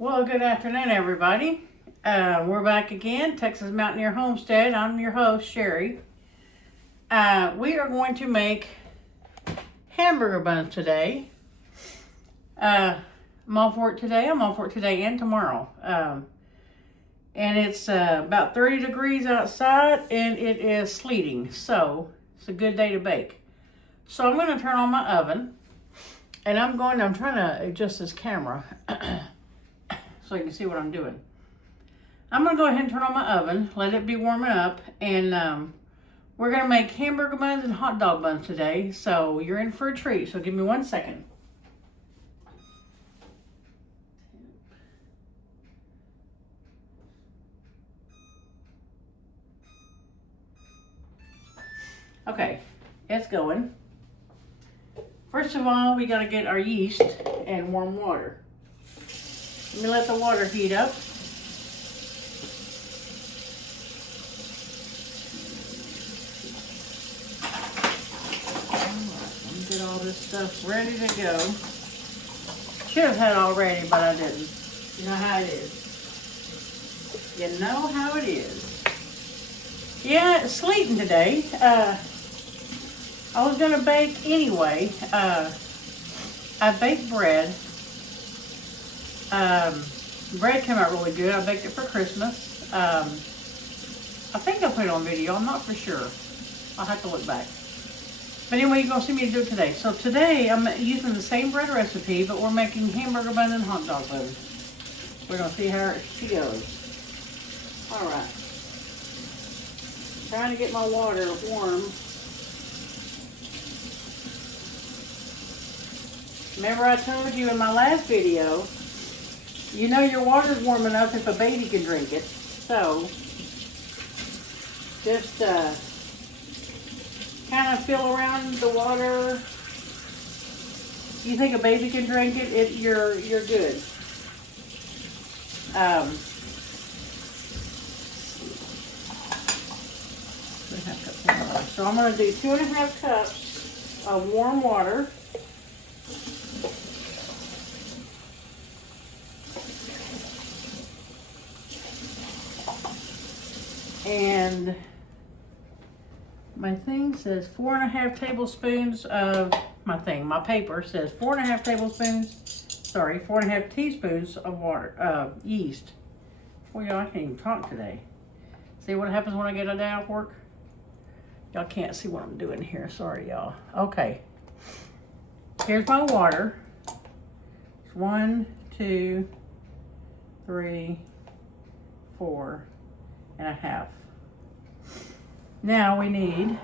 Well, good afternoon, everybody. We're back again, Texas Mountaineer Homestead. I'm your host, Sherry. We are going to make hamburger buns today. I'm all for it today. I'm all for it today and tomorrow. And it's about 30 degrees outside, and it is sleeting, so it's a good day to bake. So I'm going to turn on my oven, and I'm trying to adjust this camera so you can see what I'm doing. I'm going to go ahead and turn on my oven, let it be warming up, and we're going to make hamburger buns and hot dog buns today, so you're in for a treat, so give me 1 second. Okay, it's going. First of all, we got to get our yeast and warm water. Let me let the water heat up. Let me get all this stuff ready to go. Should have had it already, but I didn't. You know how it is. You know how it is. Yeah, it's sleeting today. I was gonna bake anyway. I baked bread. Bread came out really good. I baked it for Christmas. I think I put it on video. I'm not for sure. I'll have to look back. But anyway, you're gonna see me do it today. So today I'm using the same bread recipe, but we're making hamburger buns and hot dog buns. We're gonna see how she goes. All right. Trying to get my water warm. Remember I told you in my last video, you know your water's warm enough if a baby can drink it. So, just kind of feel around the water. You think a baby can drink it, you're good. So I'm going to do 2.5 cups of warm water. And my thing says 4.5 tablespoons of, my paper says 4.5 teaspoons of water, yeast. Well, y'all, I can't even talk today. See what happens when I get a day off work? Y'all can't see what I'm doing here. Sorry, y'all. Okay. Here's my water. It's 1, 2, 3, 4.5. Now we need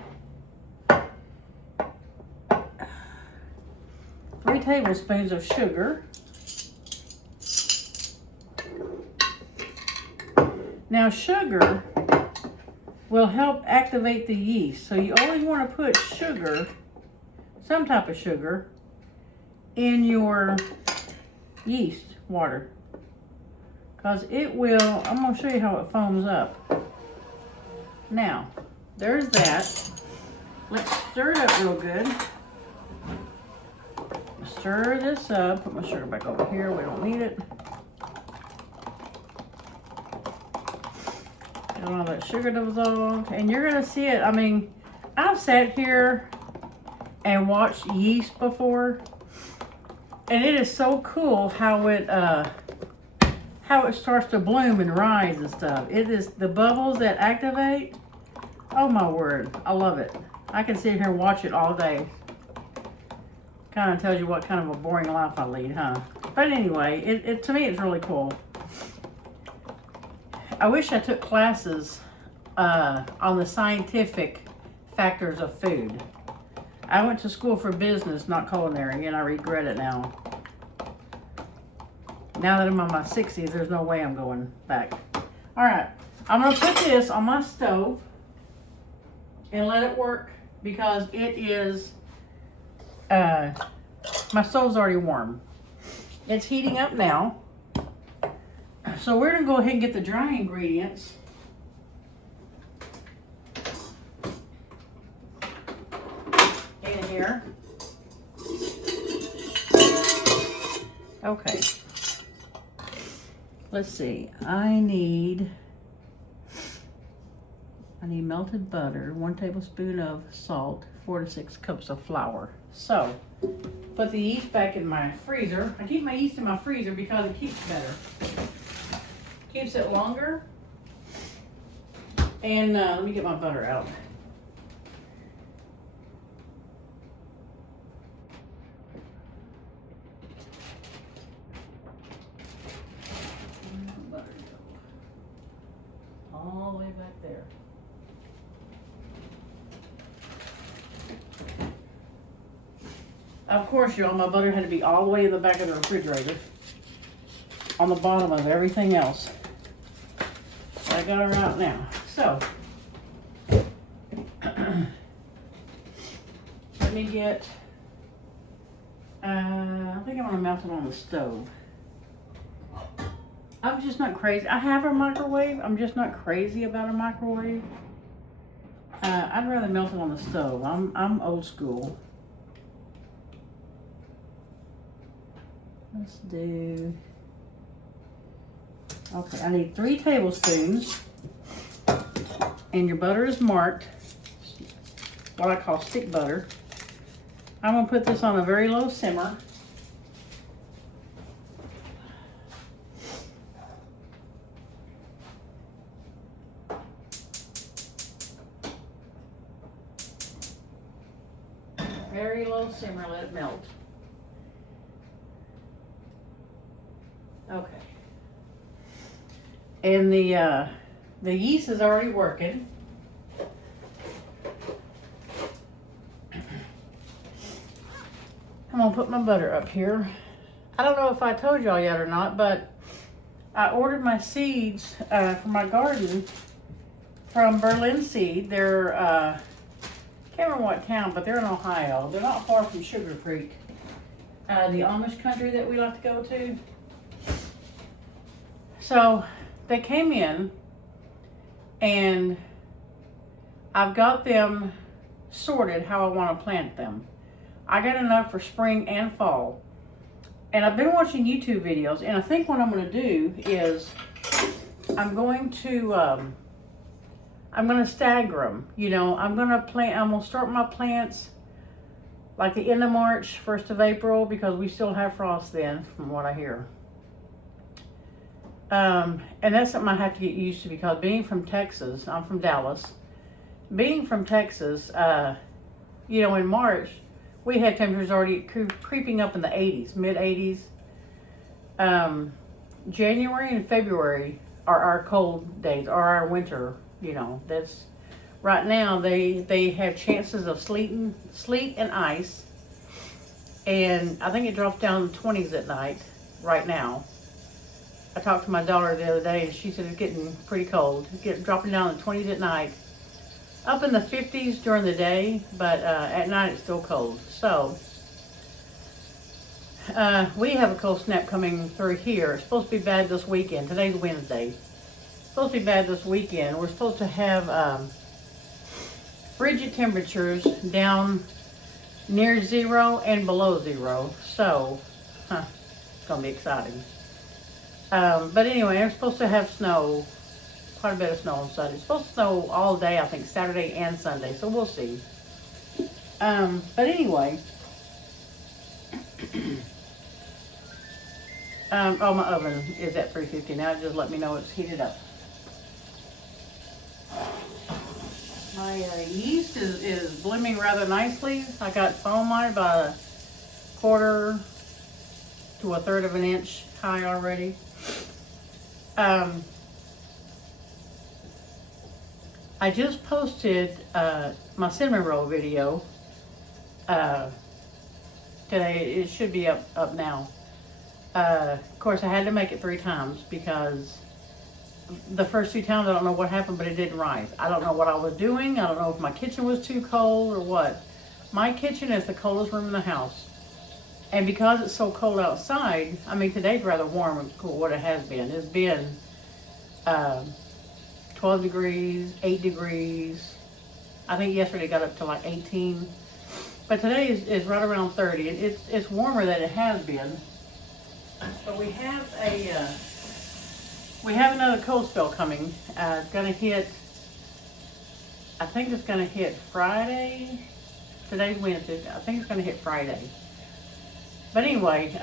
3 tablespoons of sugar. Now sugar will help activate the yeast. So you always want to put sugar, some type of sugar, in your yeast water. Because it will, I'm going to show you how it foams up. Now, there's that. Let's stir it up real good. Stir this up. Put my sugar back over here. We don't need it. Get all that sugar dissolved. And you're going to see it. I mean, I've sat here and watched yeast before. And it is so cool how it starts to bloom and rise and stuff. It is the bubbles that activate. Oh my word, I love it. I can sit here and watch it all day. Kind of tells you what kind of a boring life I lead, huh? But anyway, it to me it's really cool. I wish I took classes on the scientific factors of food. I went to school for business, not culinary, and I regret it now. Now that I'm in my 60s, there's no way I'm going back. All right, I'm gonna put this on my stove and let it work because it is, my stove's already warm. It's heating up now. So we're gonna go ahead and get the dry ingredients. In here. Okay. let's see, I need melted butter, 1 tablespoon of salt, 4 to 6 cups of flour. So, put the yeast back in my freezer. I keep my yeast in my freezer because it keeps better. Keeps it longer. And let me get my butter out. Butter go all the way back there. Of course, y'all, my butter had to be all the way in the back of the refrigerator, on the bottom of everything else. I got her out now. So, let me get, I think I'm gonna melt it on the stove. I'm just not crazy. I have a microwave. I'm just not crazy about a microwave. I'd rather melt it on the stove. I'm old school. Let's do, okay, I need 3 tablespoons, and your butter is marked, what I call stick butter. I'm gonna put this on a very low simmer. Very low simmer, let it melt. Okay. And the yeast is already working. I'm gonna put my butter up here. I don't know if I told y'all yet or not, but I ordered my seeds for my garden from Berlin Seed. They're can't remember what town, but they're in Ohio. They're not far from Sugar Creek, the Amish country that we like to go to. So they came in, and I've got them sorted how I want to plant them. I got enough for spring and fall. And I've been watching YouTube videos, and I think what I'm going to do is I'm going to stagger them. You know, I'm going to start my plants like the end of March, 1st of April, because we still have frost then, from what I hear. And that's something I have to get used to, because being from Texas, I'm from Dallas. Being from Texas, you know, in March, we had temperatures already creeping up in the 80s, mid 80s. January and February are our cold days, or our winter, you know. That's right now they have chances of sleet and ice. And I think it drops down to the 20s at night right now. I talked to my daughter the other day, and she said it's getting pretty cold. It's dropping down to the 20s at night, up in the 50s during the day, but at night it's still cold. So we have a cold snap coming through here. It's supposed to be bad this weekend. Today's Wednesday. It's supposed to be bad this weekend. We're supposed to have frigid temperatures down near 0 and below 0. So, it's going to be exciting. But anyway, I'm supposed to have snow, quite a bit of snow on Sunday. It's supposed to snow all day, I think, Saturday and Sunday, so we'll see. But anyway, oh, my oven is at 350 now. Just let me know it's heated up. My yeast is blooming rather nicely. I got foam on it about 1/4 to 1/3 of an inch high already. I just posted my cinnamon roll video today. It should be up now. Of course, I had to make it 3 times because the first 2 times I don't know what happened, but it didn't rise. I don't know what I was doing. I don't know if my kitchen was too cold or what. My kitchen is the coldest room in the house. And because it's so cold outside, I mean, today's rather warm and cool, what it has been. It's been 12 degrees, 8 degrees. I think yesterday got up to like 18. But today is right around 30. It's warmer than it has been. But we have We have another cold spell coming. It's gonna hit, I think it's gonna hit Friday. Today's Wednesday. I think it's gonna hit Friday. But anyway,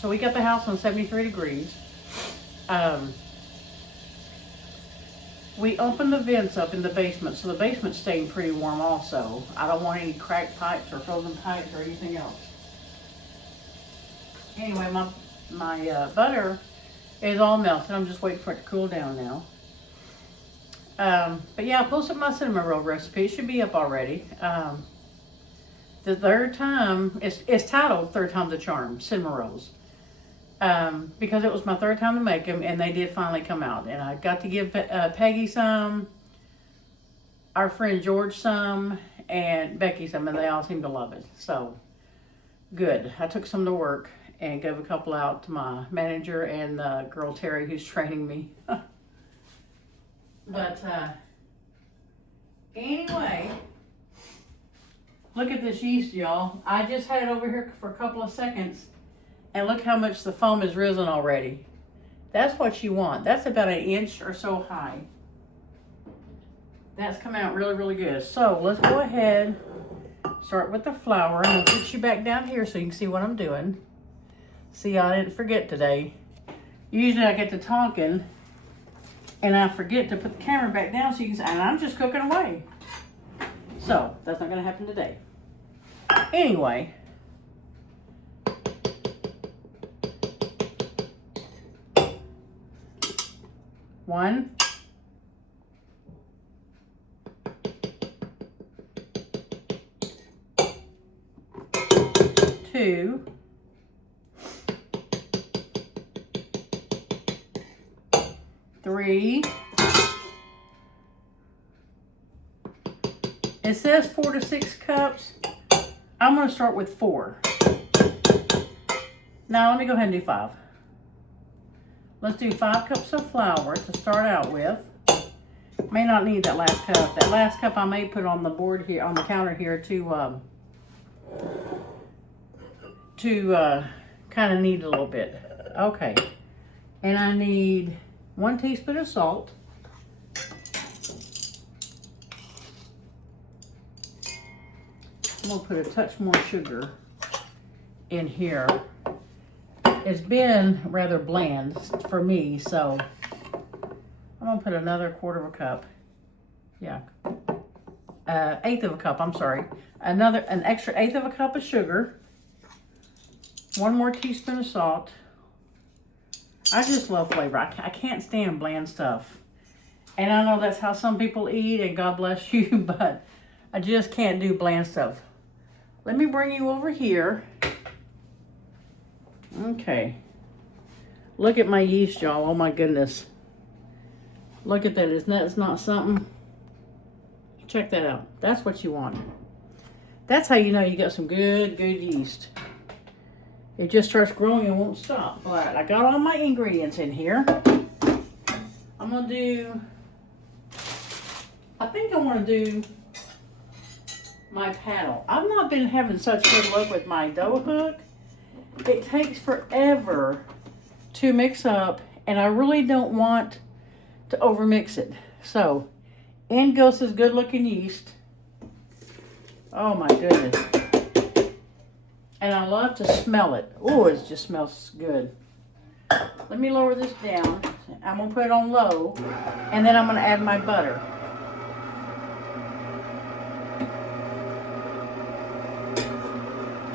so we got the house on 73 degrees. We opened the vents up in the basement, so the basement's staying pretty warm also. I don't want any cracked pipes or frozen pipes or anything else. Anyway, my butter is all melted. I'm just waiting for it to cool down now. But yeah, I posted my cinnamon roll recipe. It should be up already. The third time, it's titled Third Time's a Charm, cinnamon rolls. Because it was my third time to make them, and they did finally come out. And I got to give Peggy some, our friend George some, and Becky some, and they all seemed to love it. So, good. I took some to work and gave a couple out to my manager and the girl Terry who's training me. But, anyway, look at this yeast, y'all. I just had it over here for a couple of seconds. And look how much the foam has risen already. That's what you want. That's about an inch or so high. That's coming out really, really good. So let's go ahead, start with the flour. I'm gonna put you back down here so you can see what I'm doing. See, I didn't forget today. Usually I get to talking and I forget to put the camera back down so you can see, and I'm just cooking away. So that's not gonna happen today. Anyway. One, two, three. It says 4 to 6 cups. I'm going to start with 4. Now let me go ahead and do 5. Let's do 5 cups of flour to start out with. May not need that last cup. That last cup I may put on the board here, on the counter here to kind of knead a little bit. Okay. And I need 1 teaspoon of salt. I'm gonna put a touch more sugar in here. It's been rather bland for me, so I'm gonna put another 1/4 cup. Yeah, 1/8 of a cup. I'm sorry. An extra 1/8 cup of sugar. 1 more teaspoon of salt. I just love flavor. I can't stand bland stuff, and I know that's how some people eat, and God bless you, but I just can't do bland stuff. Let me bring you over here. Okay, look at my yeast, y'all. Oh my goodness, look at that. Isn't that not something? Check that out. That's what you want. That's how you know you got some good yeast. It just starts growing and won't stop. All right, I got all my ingredients in here. I'm gonna do, I think I want to do my paddle. I've not been having such good luck with my dough hook. It takes forever to mix up, and I really don't want to overmix it. So, in goes this good looking yeast. Oh my goodness. And I love to smell it. Oh, it just smells good. Let me lower this down. I'm gonna put it on low, and then I'm gonna add my butter.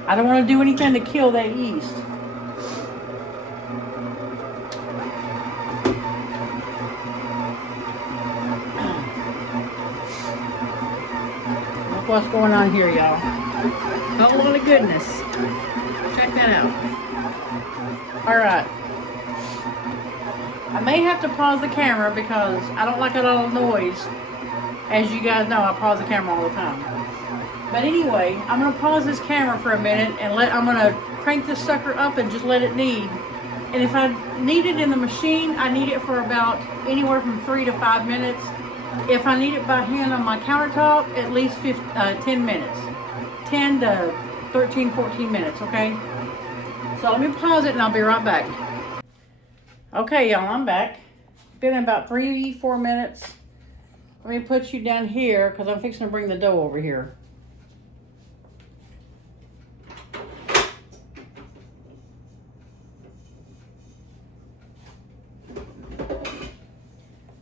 I don't want to do anything to kill that yeast. Look what's going on here, y'all. A whole lot of goodness. Check that out. All right. I may have to pause the camera because I don't like a lot of noise. As you guys know, I pause the camera all the time. But anyway, I'm going to pause this camera for a minute and I'm going to crank this sucker up and just let it knead. And if I knead it in the machine, I knead it for about anywhere from 3 to 5 minutes. If I knead it by hand on my countertop, at least 10 minutes. 10 to 13, 14 minutes, okay? So let me pause it and I'll be right back. Okay, y'all, I'm back. Been about 3-4 minutes. Let me put you down here because I'm fixing to bring the dough over here.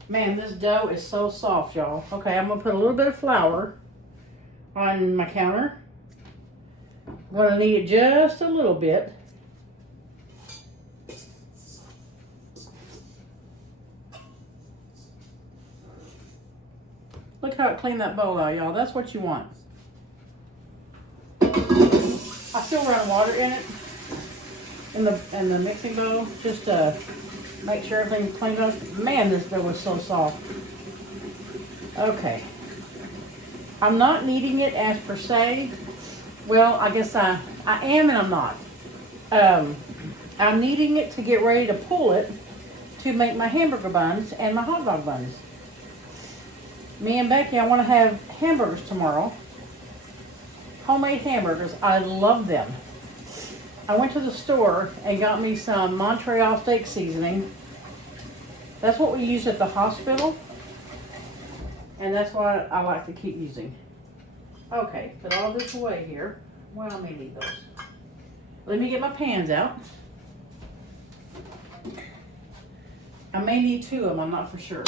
Man, this dough is so soft, y'all. Okay, I'm gonna put a little bit of flour on my counter. I'm gonna knead it just a little bit. Look how it cleaned that bowl out, y'all. That's what you want. I still run water in it, in the mixing bowl, just to make sure everything's cleaned up. Man, this dough was so soft. Okay. I'm not kneading it as per se. Well, I guess I am and I'm not. I'm kneading it to get ready to pull it to make my hamburger buns and my hot dog buns. Me and Becky, I want to have hamburgers tomorrow. Homemade hamburgers. I love them. I went to the store and got me some Montreal steak seasoning. That's what we use at the hospital. And that's what I like to keep using. Okay, put all this away here. Well, I may need those. Let me get my pans out. I may need 2 of them, I'm not for sure.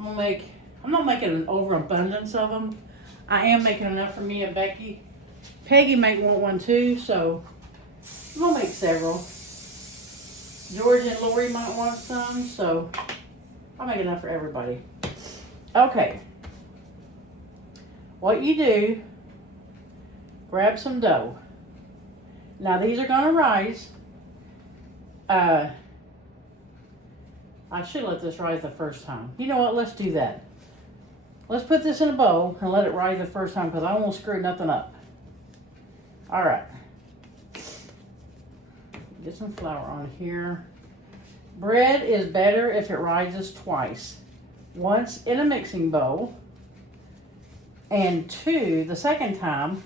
I'm not making an overabundance of them. I am making enough for me and Becky. Peggy might want one too, so we'll make several. George and Lori might want some, so I'll make enough for everybody. Okay. What you do, grab some dough. Now these are gonna rise. I should let this rise the first time. You know what, let's do that. Let's put this in a bowl and let it rise the first time because I won't screw nothing up. All right. Get some flour on here. Bread is better if it rises twice. Once in a mixing bowl, and 2 the second time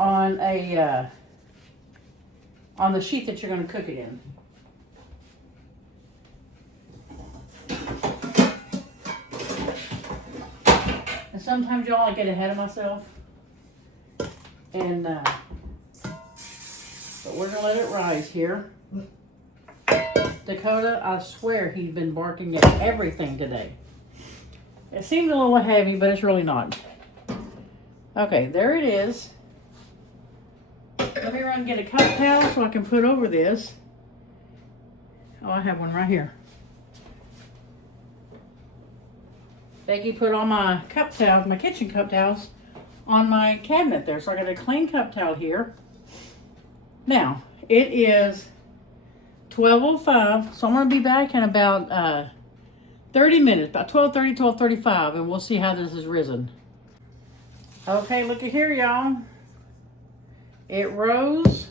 on the sheet that you're going to cook it in. And sometimes, y'all, I get ahead of myself. And, but we're going to let it rise here. Dakota, I swear he's been barking at everything today. It seemed a little heavy, but it's really not. Okay, there it is. Let me run and get a cup towel so I can put over this. Oh, I have one right here. Becky put all my cup towels, my kitchen cup towels, on my cabinet there. So I got a clean cup towel here. Now, it is 12:05, so I'm going to be back in about 30 minutes, about 12:30, 12:35, and we'll see how this has risen. Okay, look at here, y'all. It rose.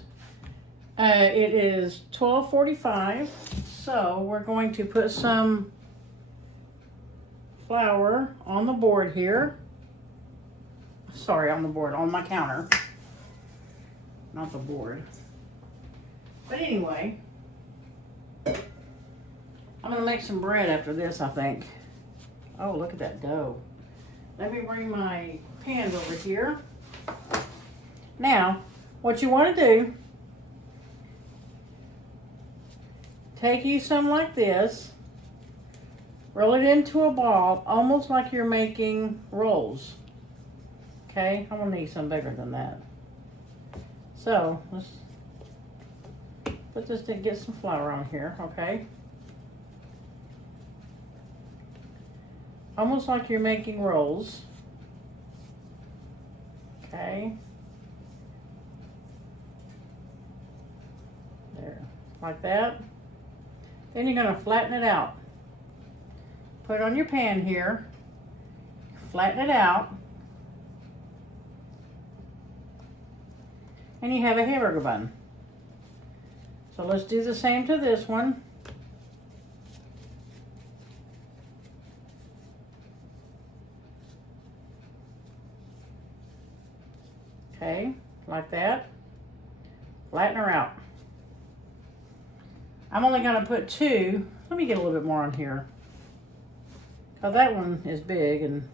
It is 12:45, so we're going to put some flour on the board here. Sorry, on the board, on my counter. Not the board. But anyway, I'm going to make some bread after this, I think. Oh, look at that dough. Let me bring my pans over here. Now, what you want to do, take you some like this, roll it into a ball, almost like you're making rolls. Okay, I'm going to need some bigger than that. So, let's put this to get some flour on here, okay? Almost like you're making rolls. Okay. There, like that. Then you're going to flatten it out. Put it on your pan here. Flatten it out. And you have a hamburger bun. So let's do the same to this one. Okay, like that. Flatten her out. I'm only going to put 2. Let me get a little bit more on here. Because that one is big and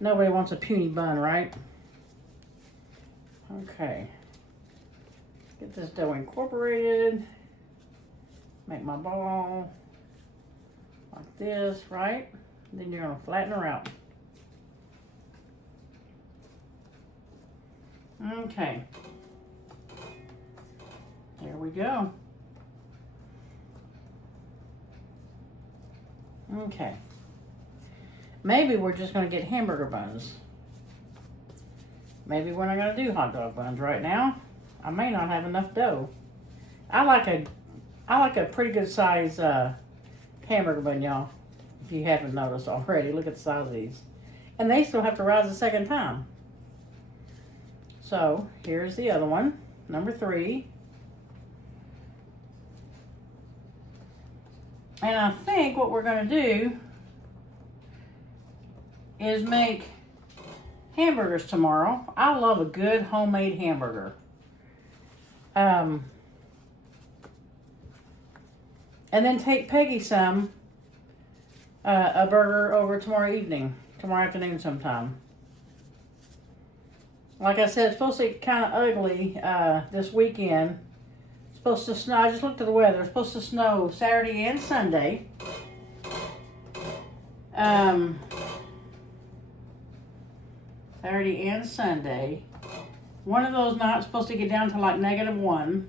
nobody wants a puny bun, right? Okay. Get this dough incorporated. Make my ball like this, right? Then you're going to flatten her out. Okay. There we go. Okay. Maybe we're just going to get hamburger buns. Maybe we're not going to do hot dog buns right now. I may not have enough dough. I like a pretty good size hamburger bun, y'all. If you haven't noticed already, look at the size of these. And they still have to rise a second time. So here's the other one, number 3. And I think what we're going to do is make hamburgers tomorrow. I love a good homemade hamburger. And then take Peggy a burger over tomorrow afternoon sometime. Like I said, it's supposed to get kind of ugly this weekend. It's supposed to snow. I just looked at the weather. It's supposed to snow Saturday and Sunday. Saturday and Sunday. One of those nights supposed to get down to like -1.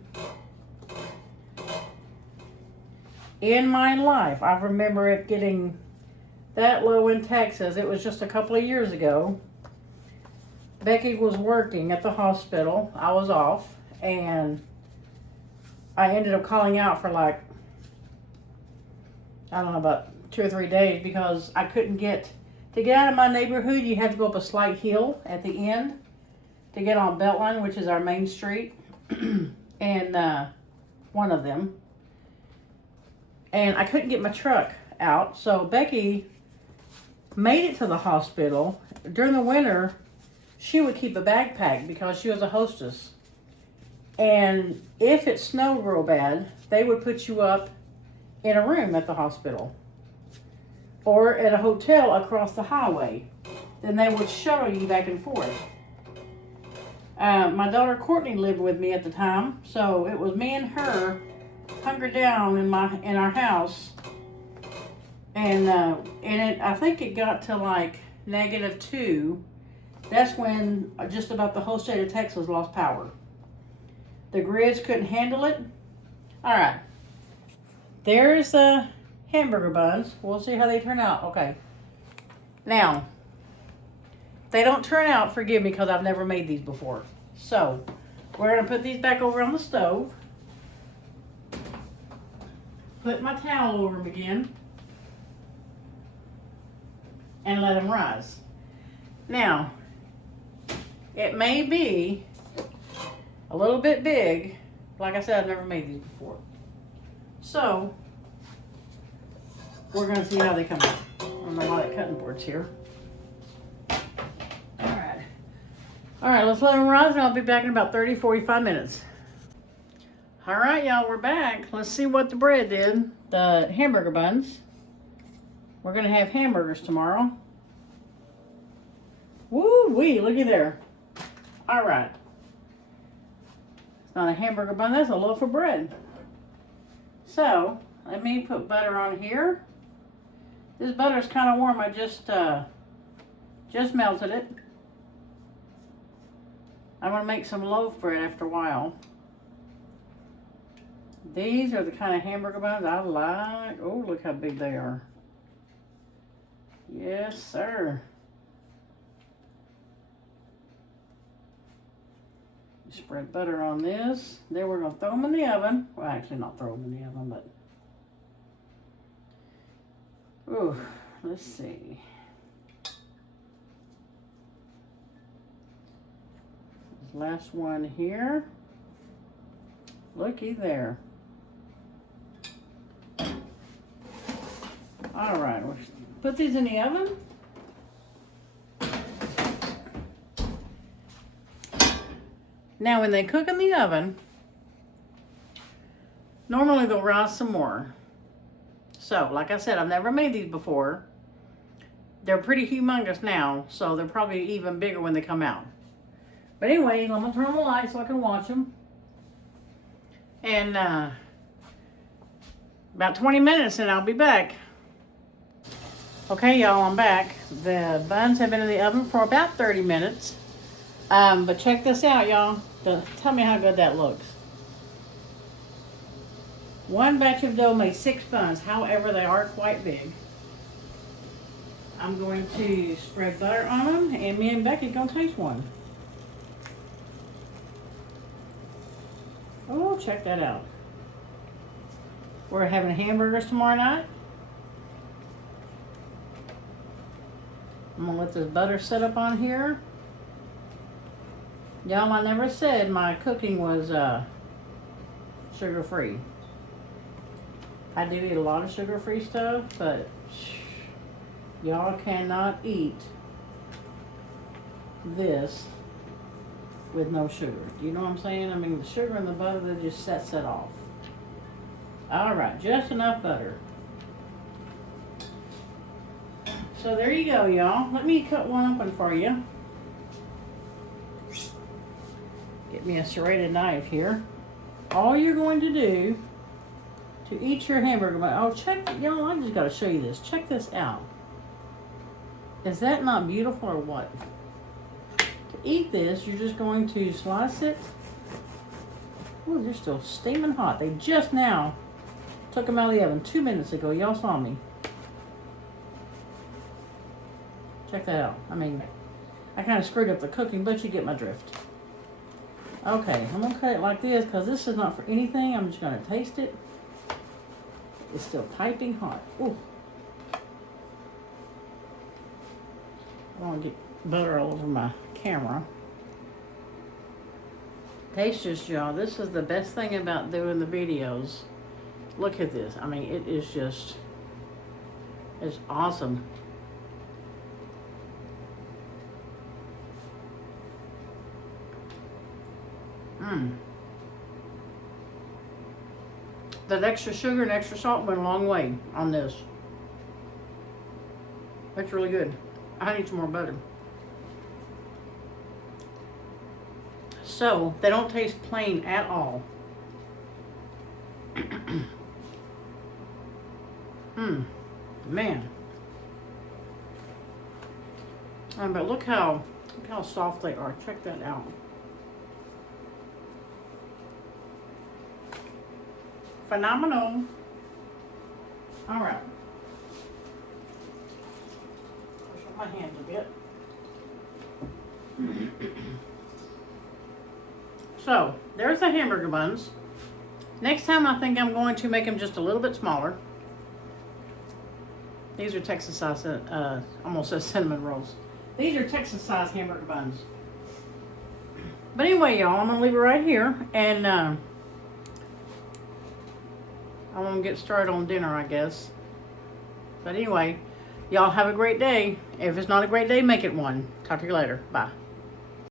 In my life, I remember it getting that low in Texas. It was just a couple of years ago. Becky was working at the hospital. I was off, and I ended up calling out for like, I don't know, about 2 or 3 days because I couldn't get, to get out of my neighborhood, you had to go up a slight hill at the end to get on Beltline, which is our main street, and one of them. And I couldn't get my truck out, so Becky made it to the hospital. During the winter, she would keep a backpack because she was a hostess. And if it snowed real bad, they would put you up in a room at the hospital or at a hotel across the highway. Then they would shuttle you back and forth. My daughter Courtney lived with me at the time, so it was me and her hunkered down in our house, and I think it got to like -2. That's when just about the whole state of Texas lost power. The grids couldn't handle it. All right, there's the hamburger buns. We'll see how they turn out. Okay, now if they don't turn out, forgive me because I've never made these before. So we're gonna put these back over on the stove. Put my towel over them again and let them rise. Now, it may be a little bit big. Like I said, I've never made these before. So, we're going to see how they come out. On a lot of cutting boards here. Alright. Alright, let's let them rise and I'll be back in about 30-45 minutes. Alright, y'all, we're back. Let's see what the bread did. The hamburger buns. We're going to have hamburgers tomorrow. Woo-wee, looky there. Alright. It's not a hamburger bun, that's a loaf of bread. So, let me put butter on here. This butter is kind of warm. I just melted it. I'm going to make some loaf bread after a while. These are the kind of hamburger buns I like. Oh, look how big they are. Yes, sir. Spread butter on this. Then we're going to throw them in the oven. Well, actually not throw them in the oven, but... Ooh, let's see. This last one here. Looky there. All right, we'll put these in the oven. Now, when they cook in the oven, Normally they'll rise some more. So, like I said, I've never made these before. They're pretty humongous now, so they're probably even bigger when they come out. But anyway, I'm gonna turn on the light so I can watch them. And about 20 minutes and I'll be back. Okay, y'all, I'm back. The buns have been in the oven for about 30 minutes. But check this out, y'all. Tell me how good that looks. One batch of dough made 6 buns. However, they are quite big. I'm going to spread butter on them, and me and Becky's gonna taste one. Oh, check that out. We're having hamburgers tomorrow night. I'm gonna let this butter set up on here. Y'all, I never said my cooking was sugar-free. I do eat a lot of sugar-free stuff, but y'all cannot eat this with no sugar. Do you know what I'm saying? I mean, the sugar and the butter, that just sets it off. All right, just enough butter. So there you go, y'all. Let me cut one open for you. Get me a serrated knife here. All you're going to do to eat your hamburger bun. Oh, check, y'all, I just got to show you this. Check this out. Is that not beautiful or what? To eat this, you're just going to slice it. Oh, they're still steaming hot. They just now took them out of the oven 2 minutes ago. Y'all saw me. Check that out. I mean, I kind of screwed up the cooking, but you get my drift. Okay, I'm going to cut it like this because this is not for anything. I'm just going to taste it. It's still piping hot. Ooh. I don't want to get butter all over my camera. Taste this, y'all. This is the best thing about doing the videos. Look at this. I mean, it is just, it's awesome. That extra sugar and extra salt went a long way on this. That's really good. I need some more butter. So, they don't taste plain at all. Man. But look how soft they are. Check that out. Phenomenal. All right. Push up my hands a bit. So, there's the hamburger buns. Next time I think I'm going to make them just a little bit smaller. These are Texas size, almost says cinnamon rolls. These are Texas size hamburger buns. But anyway, y'all, I'm going to leave it right here. And I'm going to get started on dinner, I guess. But anyway, y'all have a great day. If it's not a great day, make it one. Talk to you later. Bye.